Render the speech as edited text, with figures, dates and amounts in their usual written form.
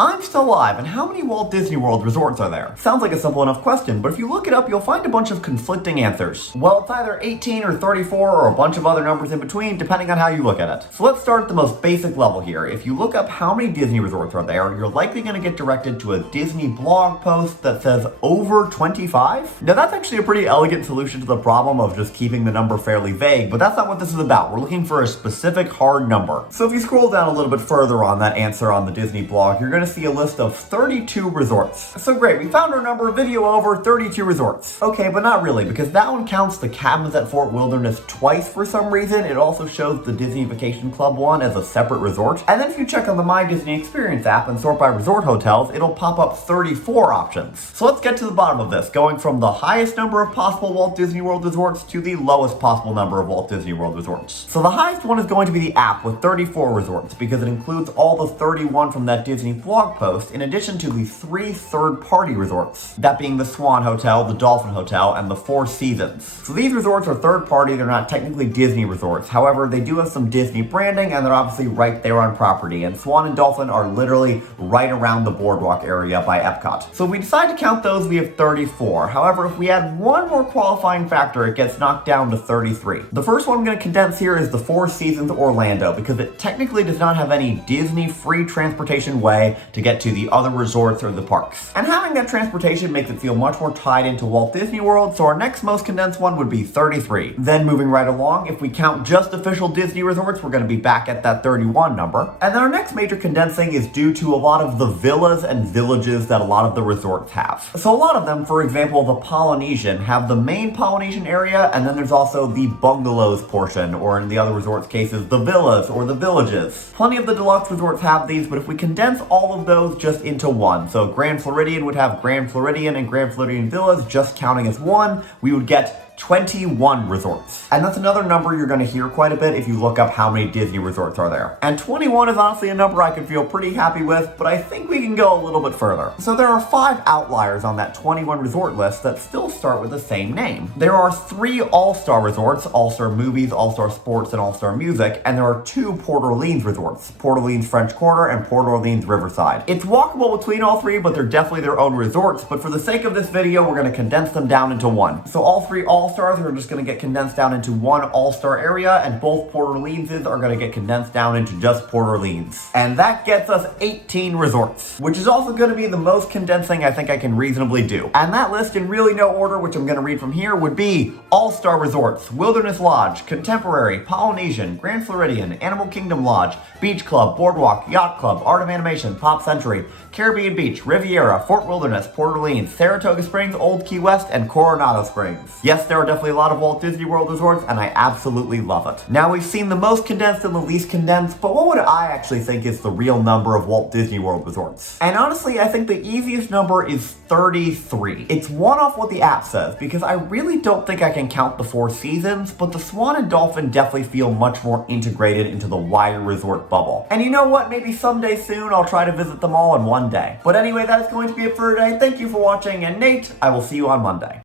I'm still alive, and how many Walt Disney World resorts are there? Sounds like a simple enough question, but if you look it up, you'll find a bunch of conflicting answers. Well, it's either 18 or 34 or a bunch of other numbers in between, depending on how you look at it. So let's start at the most basic level here. If you look up how many Disney resorts are there, you're likely going to get directed to a Disney blog post that says over 25. Now that's actually a pretty elegant solution to the problem of just keeping the number fairly vague, but that's not what this is about. We're looking for a specific hard number. So if you scroll down a little bit further on that answer on the Disney blog, you're going to see a list of 32 resorts. So great, we found our number, video over, 32 resorts. Okay, but not really, because that one counts the cabins at Fort Wilderness twice for some reason. It also shows the Disney Vacation Club one as a separate resort. And then if you check on the My Disney Experience app and sort by resort hotels, it'll pop up 34 options. So let's get to the bottom of this, going from the highest number of possible Walt Disney World resorts to the lowest possible number of Walt Disney World resorts. So the highest one is going to be the app with 34 resorts, because it includes all the 31 from that Disney blog post, in addition to the 3 third-party resorts, that being the Swan Hotel, the Dolphin Hotel, and the Four Seasons. So these resorts are third-party, they're not technically Disney resorts. However, they do have some Disney branding, and they're obviously right there on property, and Swan and Dolphin are literally right around the boardwalk area by Epcot. So if we decide to count those, we have 34. However, if we add one more qualifying factor, it gets knocked down to 33. The first one I'm going to condense here is the Four Seasons Orlando, because it technically does not have any Disney free transportation way to get to the other resorts or the parks. And having that transportation makes it feel much more tied into Walt Disney World, so our next most condensed one would be 33. Then moving right along, if we count just official Disney resorts, we're going to be back at that 31 number. And then our next major condensing is due to a lot of the villas and villages that a lot of the resorts have. So a lot of them, for example, the Polynesian, have the main Polynesian area, and then there's also the bungalows portion, or in the other resorts cases, the villas or the villages. Plenty of the deluxe resorts have these, but if we condense all of those just into one, so Grand Floridian would have Grand Floridian and Grand Floridian Villas just counting as one, we would get 21 resorts. And that's another number you're going to hear quite a bit if you look up how many Disney resorts are there. And 21 is honestly a number I could feel pretty happy with, but I think we can go a little bit further. So there are 5 outliers on that 21 resort list that still start with the same name. There are 3 all-star resorts, All-Star Movies, All-Star Sports, and All-Star Music, and there are 2 Port Orleans resorts, Port Orleans French Quarter and Port Orleans Riverside. It's walkable between all 3, but they're definitely their own resorts, but for the sake of this video, we're going to condense them down into one. So all 3 all-stars are just going to get condensed down into one all-star area, and both Port Orleanses are going to get condensed down into just Port Orleans. And that gets us 18 resorts, which is also going to be the most condensing I think I can reasonably do. And that list in really no order, which I'm going to read from here, would be All-Star Resorts, Wilderness Lodge, Contemporary, Polynesian, Grand Floridian, Animal Kingdom Lodge, Beach Club, Boardwalk, Yacht Club, Art of Animation, Pop Century, Caribbean Beach, Riviera, Fort Wilderness, Port Orleans, Saratoga Springs, Old Key West, and Coronado Springs. Yes, there are definitely a lot of Walt Disney World resorts, and I absolutely love it. Now we've seen the most condensed and the least condensed, but what would I actually think is the real number of Walt Disney World resorts? And honestly, I think the easiest number is 33. It's one off what the app says, because I really don't think I can count the Four Seasons, but the Swan and Dolphin definitely feel much more integrated into the wider resort bubble. And you know what? Maybe someday soon I'll try to visit them all in one day. But anyway, that is going to be it for today. Thank you for watching, and Nate, I will see you on Monday.